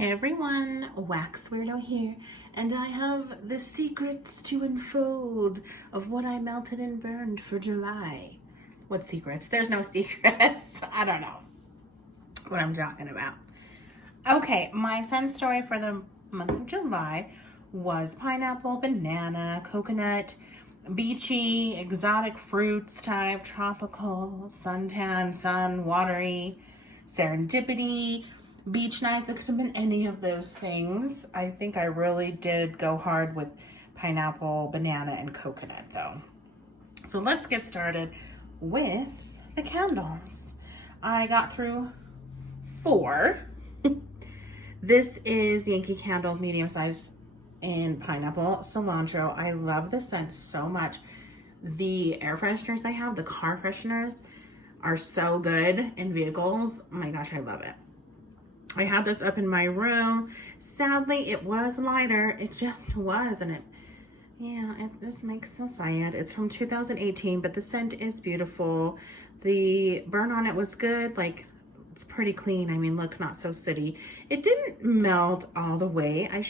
Hey everyone, Wax Weirdo here, and I have the secrets to unfold of what I melted and burned for July. What secrets? There's no secrets. I don't know what I'm talking about. Okay, my scent story for the month of July was pineapple, banana, coconut, beachy, exotic fruits type, tropical, suntan, sun, watery, serendipity, beach nights. It could have been any of those things. I think I really did go hard with pineapple, banana, and coconut though. So let's get started with the candles. I got through 4. This is Yankee Candles medium size in pineapple cilantro. I love the scent so much. The air fresheners they have, the car fresheners, are so good in vehicles. Oh my gosh, I love it. I had this up in my room. Sadly, it was lighter. It just was, and it just makes me sad. It's from 2018, but the scent is beautiful. The burn on it was good. Like, it's pretty clean. I mean, look, not so sooty. It didn't melt all the way. I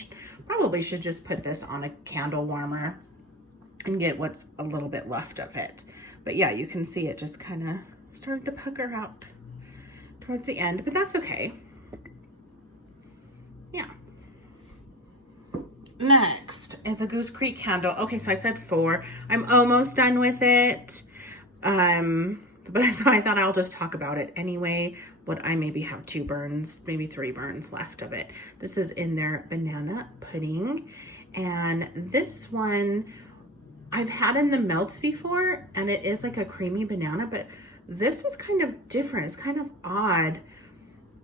probably should just put this on a candle warmer and get what's a little bit left of it. But yeah, you can see it just kind of started to pucker out towards the end, but that's okay. Yeah. Next is a Goose Creek candle. Okay, so I said 4. I'm almost done with it. But so I thought I'll just talk about it anyway. But I maybe have 2 burns, maybe 3 burns left of it. This is in their banana pudding. And this one I've had in the melts before, and it is like a creamy banana, but this was kind of different. It's kind of odd.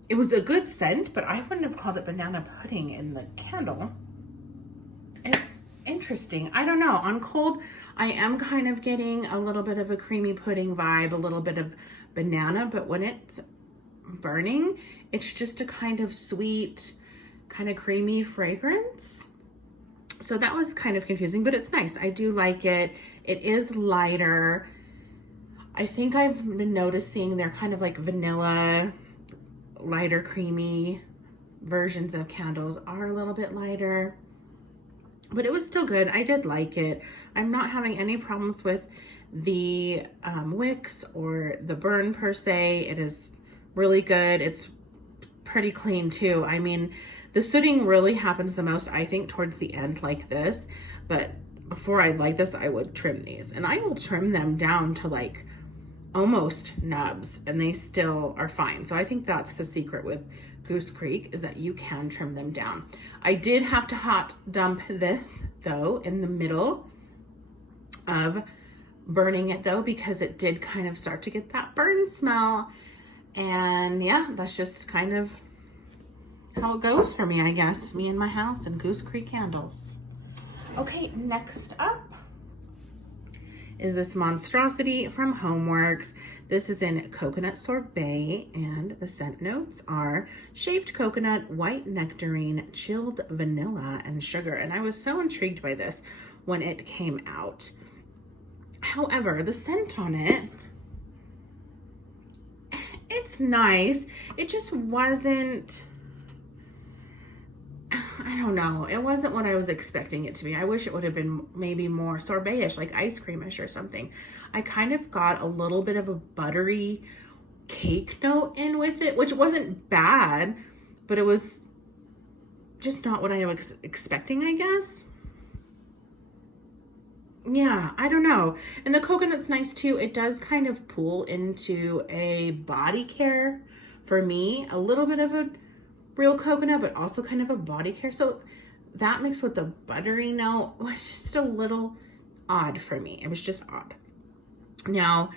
It was a good scent, but I wouldn't have called it banana pudding in the candle. It's interesting. I don't know. On cold, I am kind of getting a little bit of a creamy pudding vibe, a little bit of banana, but when it's burning, it's just a kind of sweet, kind of creamy fragrance. So that was kind of confusing, but it's nice. I do like it. It is lighter. I think I've been noticing they're kind of like vanilla, lighter, creamy versions of candles are a little bit lighter, but it was still good. I did like it. I'm not having any problems with the wicks or the burn per se. It is really good. It's pretty clean too. I mean, the sooting really happens the most, I think, towards the end like this, but before I light this, I would trim these, and I will trim them down to like almost nubs, and they still are fine. So I think that's the secret with Goose Creek, is that you can trim them down. I did have to hot dump this though in the middle of burning it though, because it did kind of start to get that burn smell. And yeah, that's just kind of how it goes for me, I guess. Me and my house and Goose Creek candles. Okay, next up is this monstrosity from Homeworks. This is in coconut sorbet, and the scent notes are shaved coconut, white nectarine, chilled vanilla, and sugar. And I was so intrigued by this when it came out. However, the scent on it, it's nice. It just wasn't, I don't know. It wasn't what I was expecting it to be. I wish it would have been maybe more sorbet-ish, like ice creamish or something. I kind of got a little bit of a buttery cake note in with it, which wasn't bad, but it was just not what I was expecting, I guess. Yeah, I don't know. And the coconut's nice too. It does kind of pull into a body care for me. A little bit of a real coconut, but also kind of a body care. So that mixed with the buttery note was just a little odd for me. It was just odd. Now,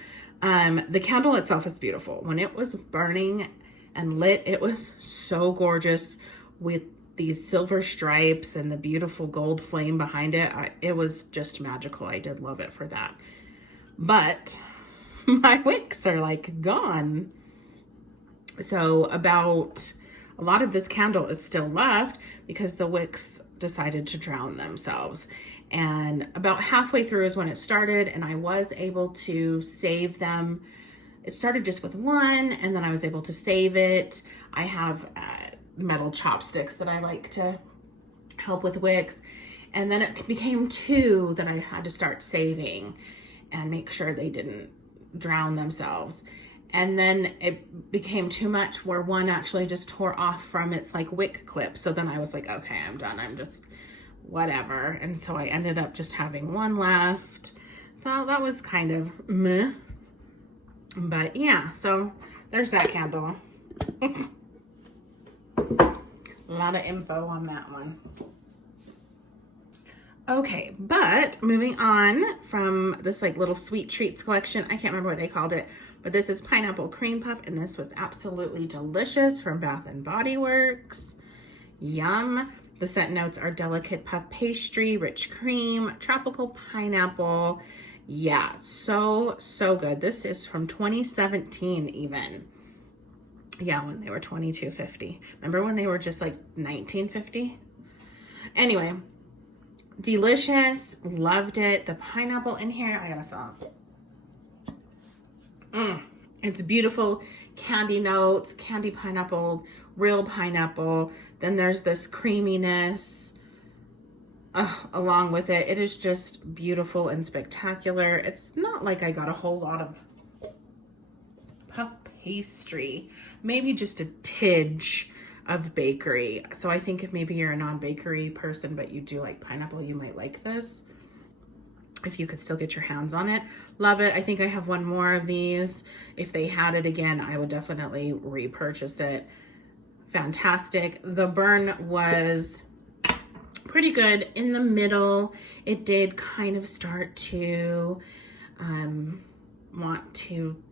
the candle itself is beautiful. When it was burning and lit, it was so gorgeous with these silver stripes and the beautiful gold flame behind it. It was just magical. I did love it for that. But my wicks are like gone. So about a lot of this candle is still left because the wicks decided to drown themselves. And about halfway through is when it started, and I was able to save them. It started just with 1, and then I was able to save it. I have metal chopsticks that I like to help with wicks. And then it became 2 that I had to start saving and make sure they didn't drown themselves. And then it became too much where one actually just tore off from its like wick clip. So then I was like, okay, I'm done. I'm just whatever. And so I ended up just having 1 left. Thought that was kind of meh. But yeah, so there's that candle. A lot of info on that one. Okay, but moving on from this like little sweet treats collection, I can't remember what they called it, but this is pineapple cream puff, and this was absolutely delicious from Bath and Body Works. Yum. The scent notes are delicate puff pastry, rich cream, tropical pineapple. Yeah, so good. This is from 2017 even. Yeah, when they were $22.50. Remember when they were just like $19.50? Anyway, delicious. Loved it. The pineapple in here, I gotta smell it. It's beautiful. Candy notes, candy pineapple, real pineapple. Then there's this creaminess along with it. It is just beautiful and spectacular. It's not like I got a whole lot of puff pastry, maybe just a tidge of bakery. So I think if maybe you're a non-bakery person, but you do like pineapple, you might like this. If you could still get your hands on it. Love it. I think I have 1 more of these. If they had it again, I would definitely repurchase it. Fantastic. The burn was pretty good in the middle. It did kind of start to want to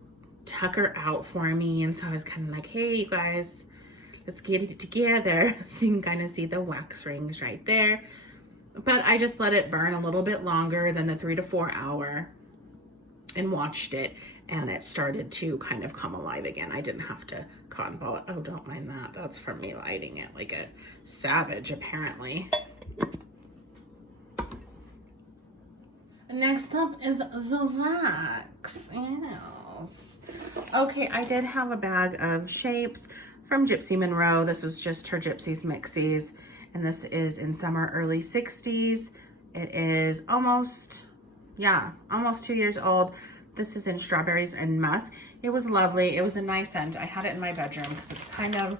tucker out for me, and so I was kind of like, hey you guys, let's get it together. So you can kind of see the wax rings right there, but I just let it burn a little bit longer than the 3 to 4 hour and watched it, and it started to kind of come alive again. I didn't have to cotton ball it. Oh, don't mind that. That's from me lighting it like a savage apparently. Next up is the wax. Yes. Okay, I did have a bag of shapes from Gypsy Monroe. This was just her Gypsy's Mixies, and this is in summer, early 60s. It is almost 2 years old. This is in strawberries and musk. It was lovely. It was a nice scent. I had it in my bedroom because it's kind of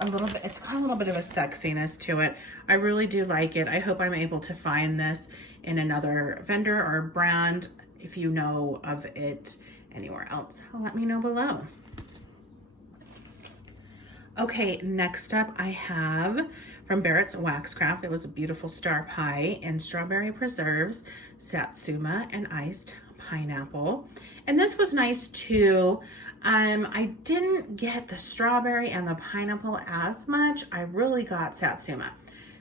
a little bit, it's got a little bit of a sexiness to it. I really do like it. I hope I'm able to find this in another vendor or brand. If you know of it anywhere else, let me know below. Okay, next up I have from Barrett's Waxcraft. It was a beautiful star pie and strawberry preserves, satsuma, and iced pineapple. And this was nice too. I didn't get the strawberry and the pineapple as much. I really got satsuma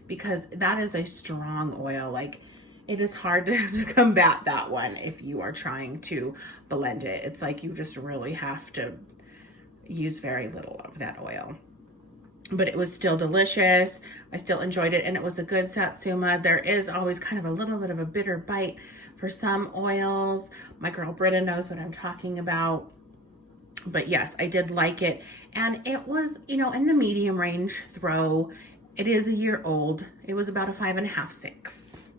because that is a strong oil. Like, it is hard to combat that one if you are trying to blend it. It's like you just really have to use very little of that oil. But it was still delicious. I still enjoyed it, and it was a good satsuma. There is always kind of a little bit of a bitter bite for some oils. My girl Britta knows what I'm talking about. But yes, I did like it. And it was, you know, in the medium range throw. It is a year old. It was about a 5.5, 6.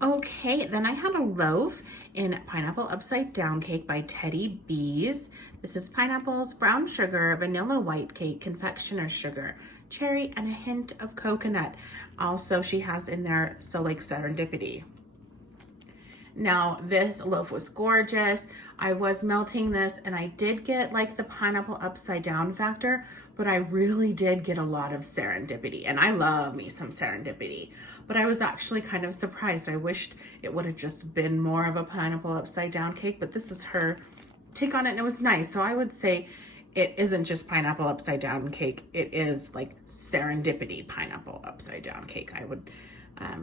Okay, then I had a loaf in pineapple upside down cake by Teddy Bees. This is pineapples, brown sugar, vanilla white cake, confectioner's sugar, cherry, and a hint of coconut. Also, she has in there So Like Serendipity. Now, this loaf was gorgeous. I was melting this, and I did get like the pineapple upside down factor, but I really did get a lot of serendipity, and I love me some serendipity. But I was actually kind of surprised. I wished it would have just been more of a pineapple upside down cake, but this is her take on it, and it was nice. So I would say it isn't just pineapple upside down cake. It is like serendipity pineapple upside down cake. I would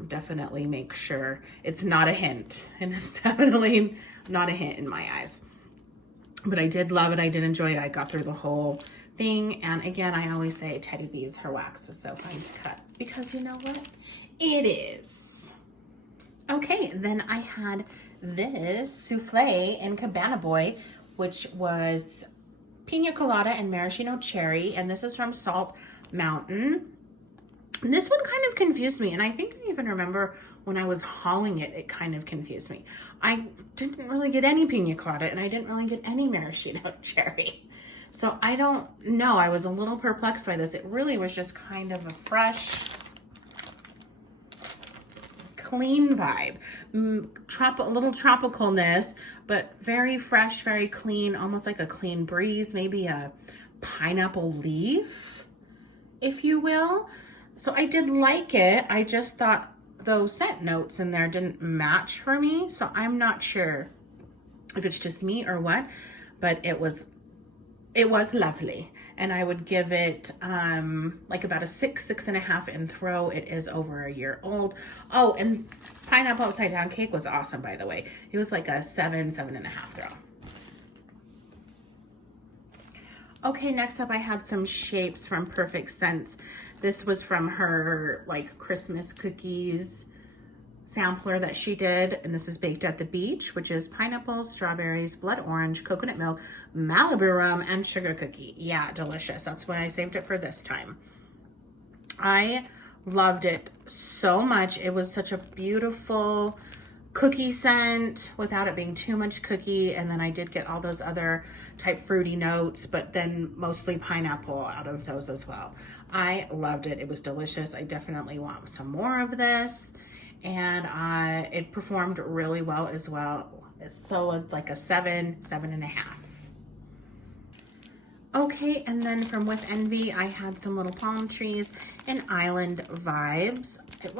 definitely make sure it's not a hint, and it's definitely not a hint in my eyes. But I did love it. I did enjoy it. I got through the whole thing. And again, I always say Teddy Bees, her wax is so fun to cut because you know what? It is. Okay, then I had this souffle in Cabana Boy which was pina colada and maraschino cherry, and this is from Salt Mountain. And this one kind of confused me, and I think I even remember when I was hauling it, it kind of confused me. I didn't really get any pina colada, and I didn't really get any maraschino cherry. So I don't know, I was a little perplexed by this. It really was just kind of a fresh, clean vibe. A little tropicalness, but very fresh, very clean, almost like a clean breeze, maybe a pineapple leaf, if you will. So I did like it. I just thought those scent notes in there didn't match for me. So I'm not sure if it's just me or what, but it was lovely. And I would give it like about a 6.5 in throw. It is over a year old. Oh, and pineapple upside down cake was awesome, by the way. It was like a 7.5 throw. Okay, next up I had some shapes from Perfect Scents. This was from her like Christmas cookies sampler that she did, and this is Baked at the Beach, which is pineapples, strawberries, blood orange, coconut milk, Malibu rum, and sugar cookie. Yeah, delicious. That's why I saved it for this time. I loved it so much. It was such a beautiful cookie scent without it being too much cookie, and then I did get all those other type fruity notes, but then mostly pineapple out of those as well. I loved it. It was delicious. I definitely want some more of this, and it performed really well as well. So it's like a 7.5. Okay, and then from With Envy, I had some little palm trees and island vibes. It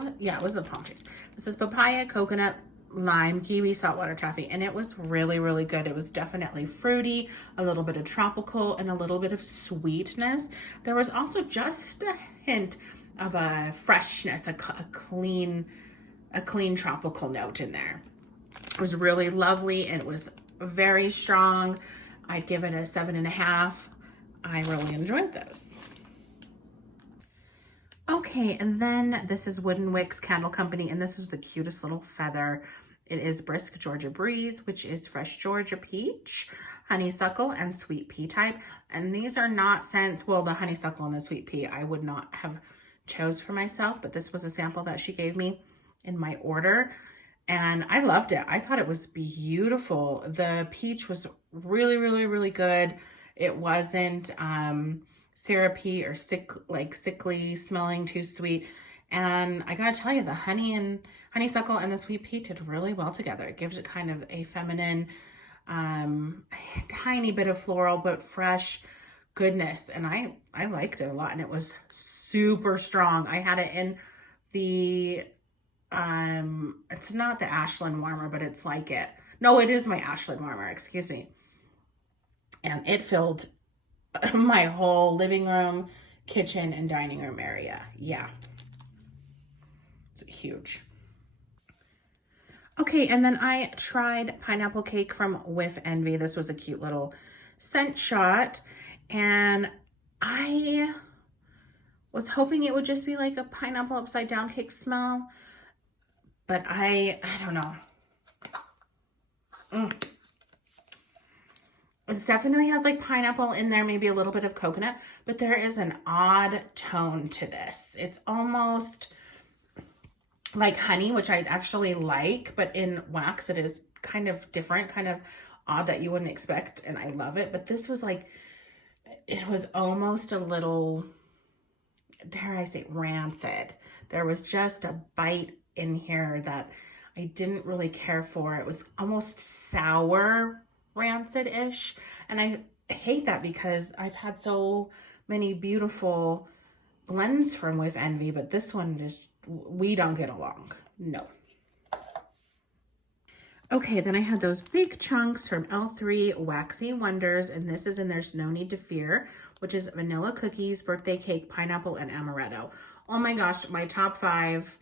was the palm trees. This is papaya, coconut, lime, kiwi, saltwater toffee, and it was really, really good. It was definitely fruity, a little bit of tropical, and a little bit of sweetness. There was also just a hint of a freshness, a clean tropical note in there. It was really lovely, and it was very strong. I'd give it a 7.5. I really enjoyed this. Okay, and then this is Wooden Wicks Candle Company, and this is the cutest little feather. It is Brisk Georgia Breeze, which is fresh Georgia peach, honeysuckle, and sweet pea type. And these are not scents, well, the honeysuckle and the sweet pea I would not have chose for myself, but this was a sample that she gave me in my order, and I loved it. I thought it was beautiful. The peach was really, really, really good. It wasn't syrupy or sickly smelling, too sweet. And I gotta tell you, the honeysuckle and the sweet pea did really well together. It gives it kind of a feminine, tiny bit of floral, but fresh goodness. And I liked it a lot, and it was super strong. I had it in the, it's not the Ashland warmer, but it's like it. No, it is my Ashland warmer, excuse me. And it filled my whole living room, kitchen, and dining room area. Yeah. It's huge. Okay, and then I tried pineapple cake from With Envy. This was a cute little scent shot, and I was hoping it would just be like a pineapple upside down cake smell, but I don't know. It definitely has like pineapple in there, maybe a little bit of coconut, but there is an odd tone to this. It's almost like honey, which I actually like, but in wax it is kind of different, kind of odd that you wouldn't expect, and I love it. But this was like, it was almost a little, dare I say, rancid. There was just a bite in here that I didn't really care for. It was almost sour, rancid-ish, and I hate that because I've had so many beautiful blends from With Envy, but this one just, we don't get along. No. Okay, then I had those big chunks from L3 Waxy Wonders, and this is in There's No Need to Fear, which is vanilla cookies, birthday cake, pineapple, and amaretto. Oh my gosh, my top 5,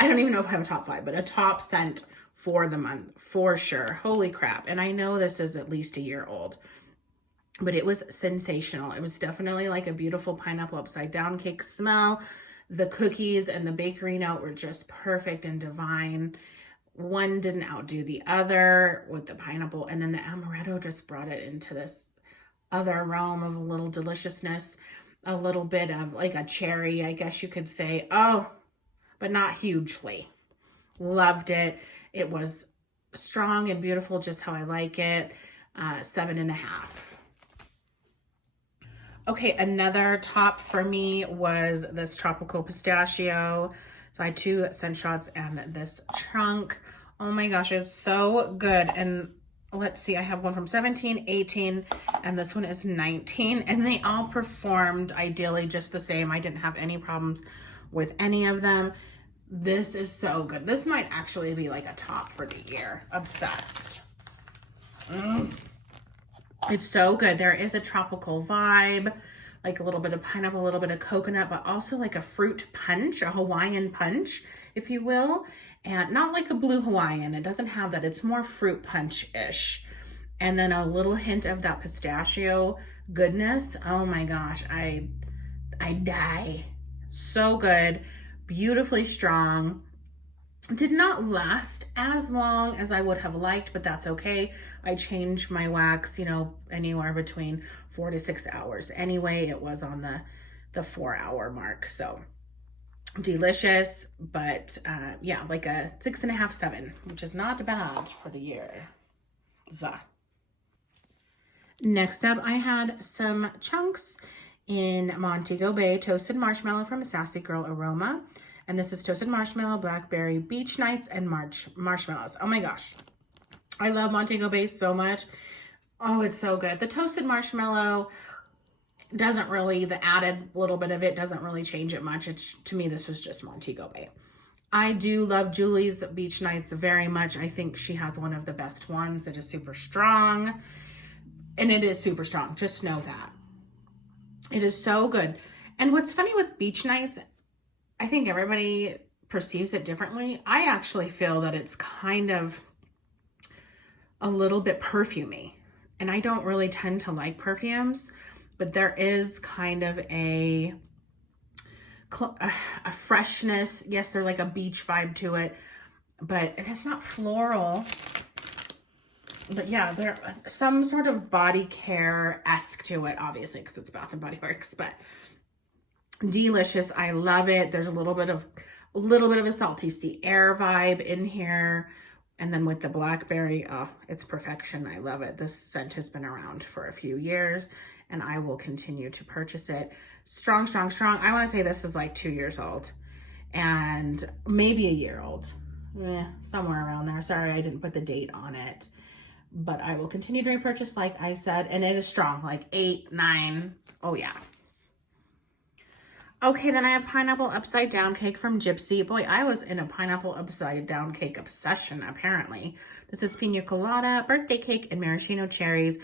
I don't even know if I have a top 5, but a top scent for the month, for sure. Holy crap. And I know this is at least a year old, but it was sensational. It was definitely like a beautiful pineapple upside down cake smell. The cookies and the bakery note were just perfect and divine. one didn't outdo the other with the pineapple. And then the amaretto just brought it into this other realm of a little deliciousness, a little bit of like a cherry, I guess you could say. Oh, but not hugely. Loved it. It was strong and beautiful, just how I like it. 7.5. Okay, another top for me was this tropical pistachio. So I had 2 scent shots and this chunk. Oh my gosh, it's so good. And let's see, I have one from 17, 18, and this one is 19. And they all performed ideally just the same. I didn't have any problems with any of them. This is so good. This might actually be like a top for the year. Obsessed. It's so good. There is a tropical vibe, like a little bit of pineapple, a little bit of coconut, but also like a fruit punch, a Hawaiian punch, if you will. And not like a blue Hawaiian. It doesn't have that. It's more fruit punch-ish. And then a little hint of that pistachio goodness. Oh my gosh, I die. So good. Beautifully strong. Did not last as long as I would have liked, but that's okay. I change my wax, you know, anywhere between 4 to 6 hours. Anyway, it was on the 4-hour mark. So delicious, but yeah, like a 6.5, 7, which is not bad for the year. Zah. Next up, I had some chunks in Montego Bay Toasted Marshmallow from a Sassy Girl Aroma. And this is toasted marshmallow, blackberry, beach nights, and marshmallows. Oh my gosh. I love Montego Bay so much. Oh, it's so good. The toasted marshmallow doesn't really, the added little bit of it doesn't really change it much. It's, to me, this was just Montego Bay. I do love Julie's Beach Nights very much. I think she has one of the best ones. It is super strong. And it is super strong. Just know that. It is so good. And what's funny with Beach Nights, I think everybody perceives it differently. I actually feel that it's kind of a little bit perfumey. And I don't really tend to like perfumes, but there is kind of a freshness. Yes, there's like a beach vibe to it, but it's not floral. But yeah, there's some sort of body care-esque to it, obviously, because it's Bath and Body Works, but delicious. I love it. There's a little bit of a salty sea air vibe in here. And then with the blackberry, oh, it's perfection. I love it. This scent has been around for a few years and I will continue to purchase it. Strong, strong, strong. I want to say this is like 2 years old and maybe a year old. Somewhere around there. Sorry, I didn't put the date on it, but I will continue to repurchase, like I said, and it is strong, like 8, 9. Oh yeah. Okay, then I have pineapple upside down cake from Gypsy. Boy, I was in a pineapple upside down cake obsession, apparently. This is pina colada, birthday cake, and maraschino cherries.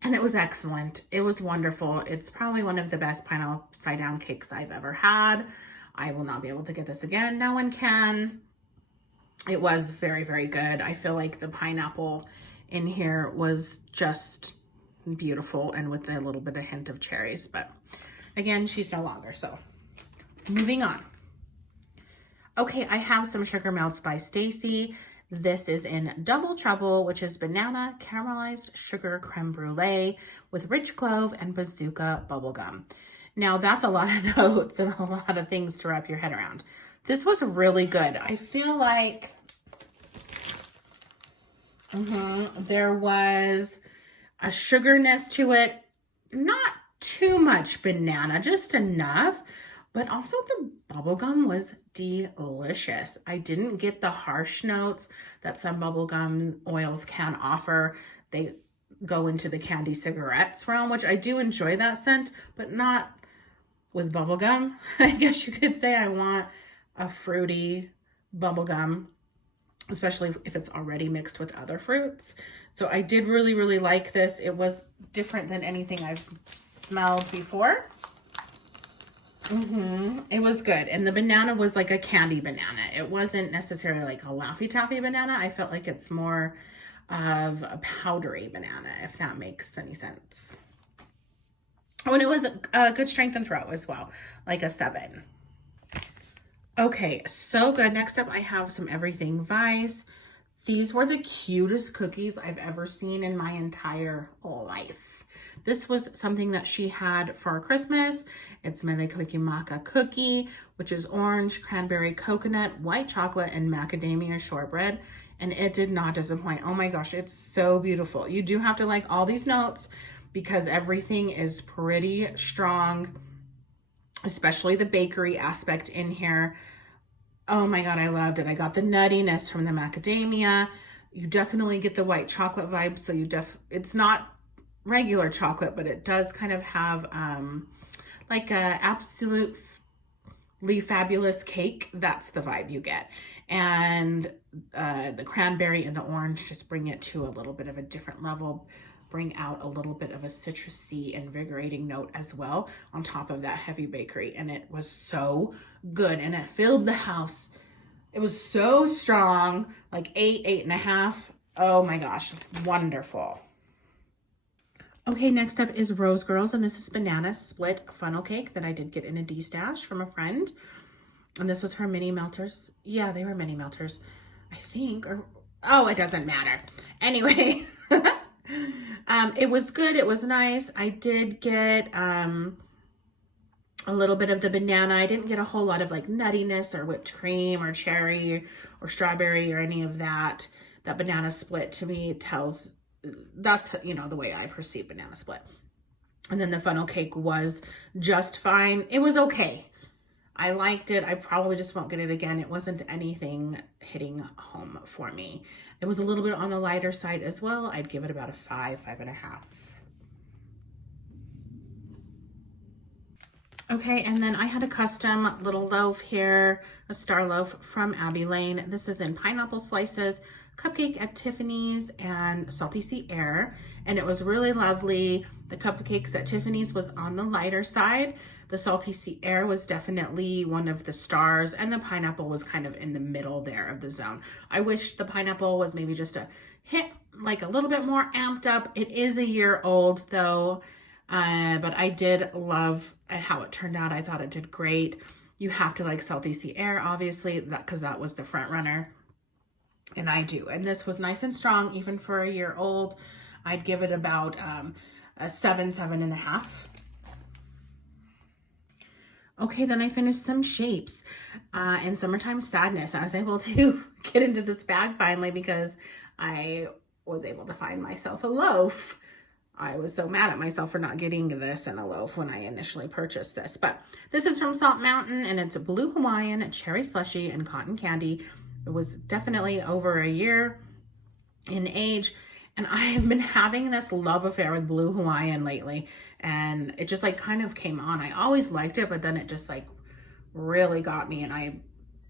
And it was excellent. It was wonderful. It's probably one of the best pineapple upside down cakes I've ever had. I will not be able to get this again. No one can. It was very, very good. I feel like the pineapple in here was just beautiful and with a little bit of hint of cherries, but again, she's no longer, so moving on. Okay, I have some Sugar Melts by Stacy. This is in Double Trouble, which is banana caramelized sugar creme brulee with rich clove and bazooka bubblegum. Now, that's a lot of notes and a lot of things to wrap your head around. This was really good. I feel like there was a sugarness to it, not too much banana, just enough, but also the bubblegum was delicious. I didn't get the harsh notes that some bubblegum oils can offer. They go into the candy cigarettes realm, which I do enjoy that scent, but not with bubblegum. I guess you could say I want a fruity bubblegum, especially if it's already mixed with other fruits. So I did really, really like this. It was different than anything I've smelled before. It was good. And the banana was like a candy banana. It wasn't necessarily like a Laffy Taffy banana. I felt like it's more of a powdery banana, if that makes any sense. Oh, and it was a good strength and throw as well, like a 7. Okay, so good. Next up, I have some Everything Vice. These were the cutest cookies I've ever seen in my entire life. This was something that she had for Christmas. It's Mele Kalikimaka cookie, which is orange, cranberry, coconut, white chocolate, and macadamia shortbread. And it did not disappoint. Oh my gosh, it's so beautiful. You do have to like all these notes because everything is pretty strong, especially the bakery aspect in here. Oh my God, I loved it. I got the nuttiness from the macadamia. You definitely get the white chocolate vibe. So it's not regular chocolate, but it does kind of have like a absolutely fabulous cake. That's the vibe you get. And the cranberry and the orange just bring it to a little bit of a different level, bring out a little bit of a citrusy, invigorating note as well on top of that heavy bakery. And it was so good. And it filled the house. It was so strong, like 8.5. Oh my gosh, wonderful. Okay, next up is Rose Girls, and this is banana split funnel cake that I did get in a D-stash from a friend. And this was her mini melters. Yeah, they were mini melters, I think. Or oh, it doesn't matter. Anyway, it was good. It was nice. I did get a little bit of the banana. I didn't get a whole lot of like nuttiness or whipped cream or cherry or strawberry or any of that. That banana split to me tells, that's, you know, the way I perceive banana split. And then the funnel cake was just fine. It was okay. I liked it. I probably just won't get it again. It wasn't anything hitting home for me. It was a little bit on the lighter side as well. I'd give it about a 5.5. Okay, and then I had a custom little loaf here, a star loaf from Abbey Lane. This is in pineapple slices, cupcake at Tiffany's, and Salty Sea Air. And it was really lovely. The cupcakes at Tiffany's was on the lighter side. The Salty Sea Air was definitely one of the stars, and the pineapple was kind of in the middle there of the zone. I wish the pineapple was maybe just a hit, like a little bit more amped up. It is a year old though, but I did love how it turned out. I thought it did great. You have to like Salty Sea Air, obviously, because that was the front runner. And I do. And this was nice and strong, even for a year old. I'd give it about a 7.5. Okay, then I finished some shapes and Summertime Sadness. I was able to get into this bag finally because I was able to find myself a loaf. I was so mad at myself for not getting this in a loaf when I initially purchased this. But this is from Salt Mountain, and it's a Blue Hawaiian, cherry slushy, and cotton candy. It was definitely over a year in age. And I have been having this love affair with Blue Hawaiian lately. And it just like kind of came on. I always liked it, but then it just like really got me. And I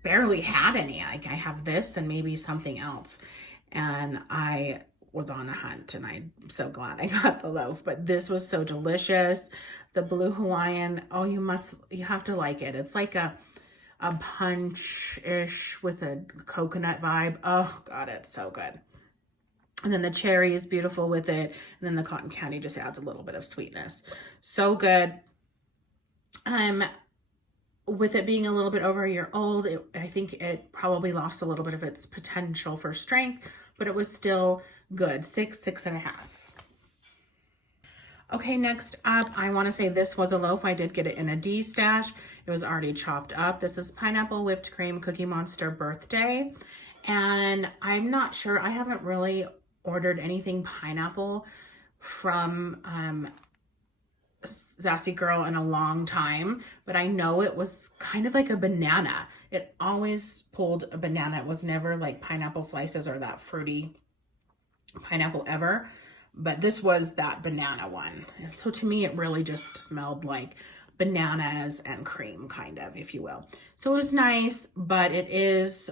barely had any. Like I have this and maybe something else. And I was on a hunt, and I'm so glad I got the loaf. But this was so delicious. The Blue Hawaiian, oh, you have to like it. It's like a punch-ish with a coconut vibe. Oh God, it's so good. And then the cherry is beautiful with it. And then the cotton candy just adds a little bit of sweetness. So good. With it being a little bit over a year old, I think it probably lost a little bit of its potential for strength, but it was still good. 6.5. Okay, next up, I want to say this was a loaf. I did get it in a D stash. It was already chopped up. This is Pineapple Whipped Cream Cookie Monster Birthday. And I'm not sure, I haven't really ordered anything pineapple from Sassy Girl in a long time, but I know it was kind of like a banana. It always pulled a banana. It was never like pineapple slices or that fruity pineapple ever, but this was that banana one. And so to me, it really just smelled like bananas and cream, kind of, if you will. So it was nice, but it is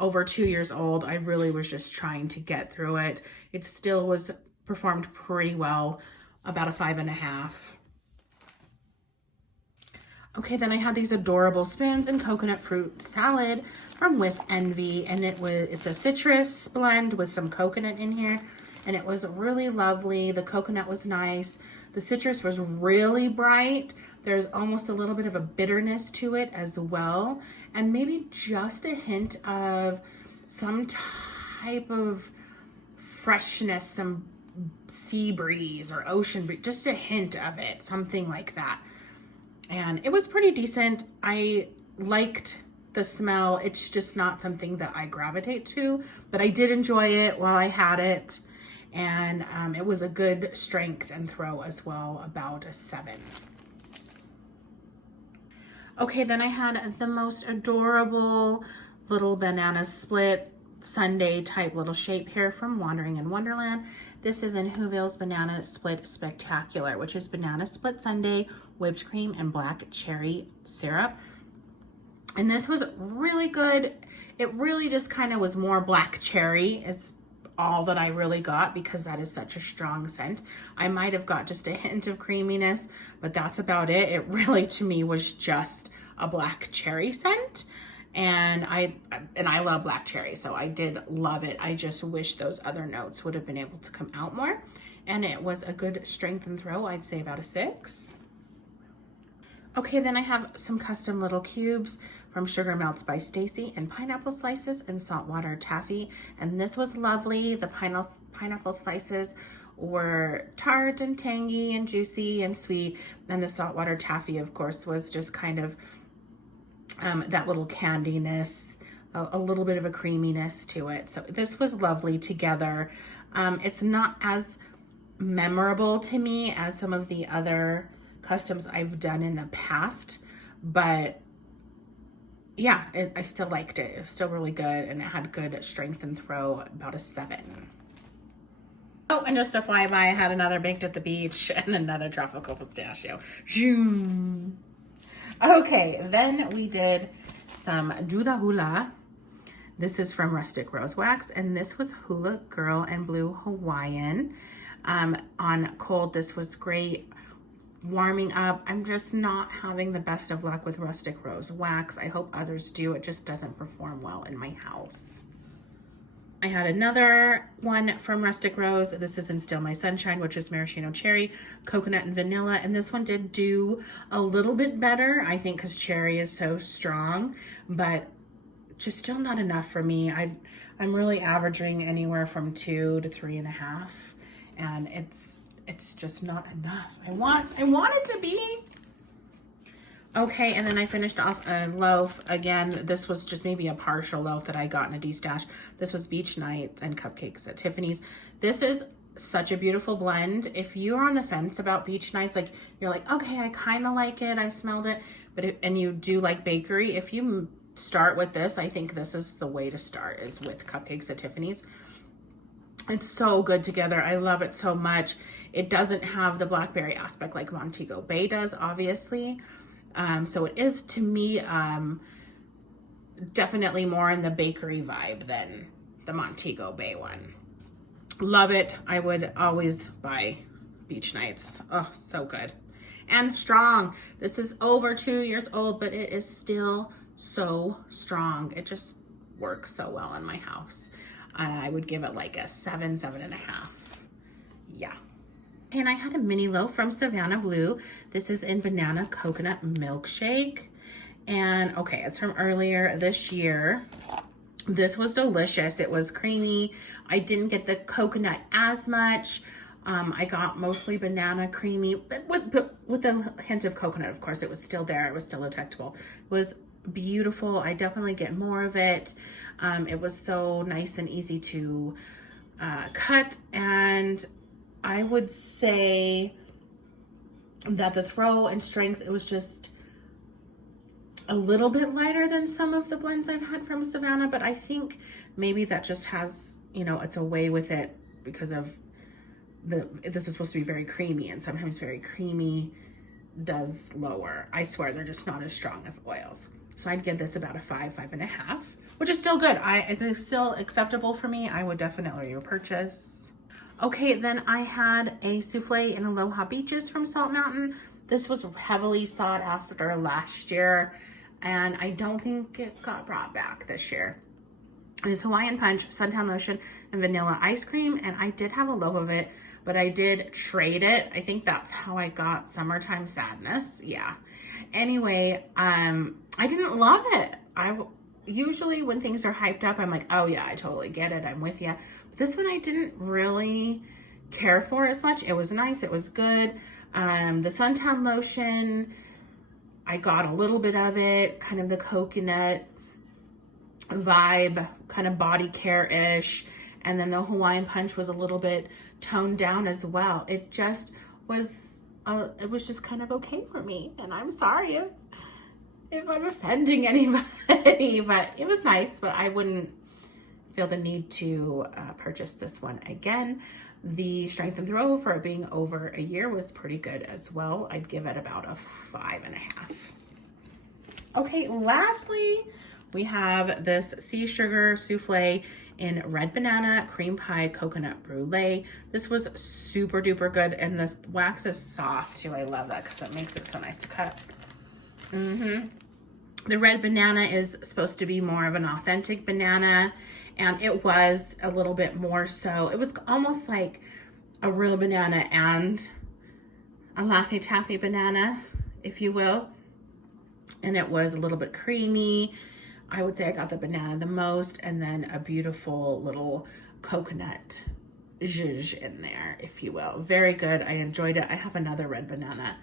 over 2 years old. I really was just trying to get through it. It still was performed pretty well, about a 5.5. Okay, then I had these adorable spoons and coconut fruit salad from With Envy, and it's a citrus blend with some coconut in here, and it was really lovely. The coconut was nice. The citrus was really bright. There's almost a little bit of a bitterness to it as well. And maybe just a hint of some type of freshness, some sea breeze or ocean breeze, just a hint of it, something like that. And it was pretty decent. I liked the smell. It's just not something that I gravitate to, but I did enjoy it while I had it. And it was a good strength and throw as well, about a 7. Okay, then I had the most adorable little banana split sundae type little shape here from Wandering in Wonderland. This is in Whoville's Banana Split Spectacular, which is banana split sundae, whipped cream, and black cherry syrup. And this was really good. It really just kind of was more black cherry is all that I really got, because that is such a strong scent. I might have got just a hint of creaminess, but that's about it. It really, to me, was just a black cherry scent. And I love black cherry, so I did love it. I just wish those other notes would have been able to come out more. And it was a good strength and throw. I'd say about a 6. Okay, then I have some custom little cubes from Sugar Melts by Stacy and pineapple slices and saltwater taffy. And this was lovely. The pineapple slices were tart and tangy and juicy and sweet. And the saltwater taffy, of course, was just kind of that little candiness, a little bit of a creaminess to it. So this was lovely together. It's not as memorable to me as some of the other customs I've done in the past, but yeah, I still liked it. It was still really good, and it had good strength and throw, about a 7. Oh, and just a flyby, I had another baked at the beach and another tropical pistachio. Okay, then we did some Duda Hula. This is from Rustic Rose Wax, and this was Hula Girl and Blue Hawaiian. On cold, this was great. Warming up, I'm just not having the best of luck with Rustic Rose Wax. I hope others do. It just doesn't perform well in my house. I had another one from Rustic Rose. This is in Still My Sunshine, which is maraschino cherry, coconut, and vanilla. And this one did do a little bit better, I think, because cherry is so strong, but just still not enough for me. I'm really averaging anywhere from 2 to 3.5, and it's just not enough. I want it to be. Okay, and then I finished off a loaf. Again, this was just maybe a partial loaf that I got in a D-stash. This was Beach Nights and Cupcakes at Tiffany's. This is such a beautiful blend. If you're on the fence about Beach Nights, like you're like, okay, I kind of like it, I've smelled it, and you do like bakery, if you start with this, I think this is the way to start, is with Cupcakes at Tiffany's. It's so good together. I love it so much. It doesn't have the blackberry aspect like Montego Bay does, obviously. So it is, to me, definitely more in the bakery vibe than the Montego Bay one. Love it. I would always buy Beach Nights. Oh, so good. And strong. This is over 2 years old, but it is still so strong. It just works so well in my house. I would give it like a 7, 7.5. Yeah. And I had a mini loaf from Savannah Blue. This is in Banana Coconut Milkshake. And okay, it's from earlier this year. This was delicious. It was creamy. I didn't get the coconut as much. I got mostly banana creamy, but with a hint of coconut, of course. It was still there. It was still detectable. It was beautiful. I definitely get more of it. It was so nice and easy to cut, and I would say that the throw and strength, it was just a little bit lighter than some of the blends I've had from Savannah, but I think maybe that just has, you know, it's a way with it because of this is supposed to be very creamy, and sometimes very creamy does lower. I swear they're just not as strong as oils. So I'd give this about a 5, 5.5, which is still good. It's still acceptable for me. I would definitely repurchase. Okay, then I had a souffle in Aloha Beaches from Salt Mountain. This was heavily sought after last year, and I don't think it got brought back this year. It is Hawaiian Punch, suntan lotion, and vanilla ice cream. And I did have a loaf of it, but I did trade it. I think that's how I got Summertime Sadness. Yeah. Anyway, I didn't love it. Usually when things are hyped up, I'm like, oh yeah, I totally get it. I'm with you. But this one I didn't really care for as much. It was nice. It was good. The suntan lotion, I got a little bit of it, kind of the coconut vibe, kind of body care-ish. And then the Hawaiian Punch was a little bit toned down as well. It just was, it was just kind of okay for me. And I'm sorry if I'm offending anybody, but it was nice, but I wouldn't feel the need to purchase this one again. The Strength and Throw, for it being over a year, was pretty good as well. I'd give it about a 5.5. Okay, lastly, we have this Sea Sugar Souffle in Red Banana Cream Pie Coconut Brulee. This was super duper good, and the wax is soft too. I love that because it makes it so nice to cut. The Red Banana is supposed to be more of an authentic banana, and it was a little bit more so. It was almost like a real banana and a Laffy Taffy banana, if you will. And it was a little bit creamy. I would say I got the banana the most, and then a beautiful little coconut zhuzh in there, if you will. Very good. I enjoyed it. I have another Red Banana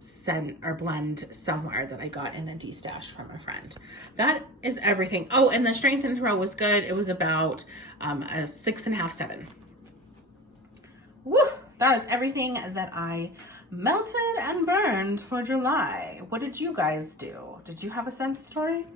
scent or blend somewhere that I got in a D-stash from a friend. That is everything. Oh, and the Strength and Throw was good. It was about a 6.5, 7. Woo! That is everything that I melted and burned for July. What did you guys do? Did you have a scent story?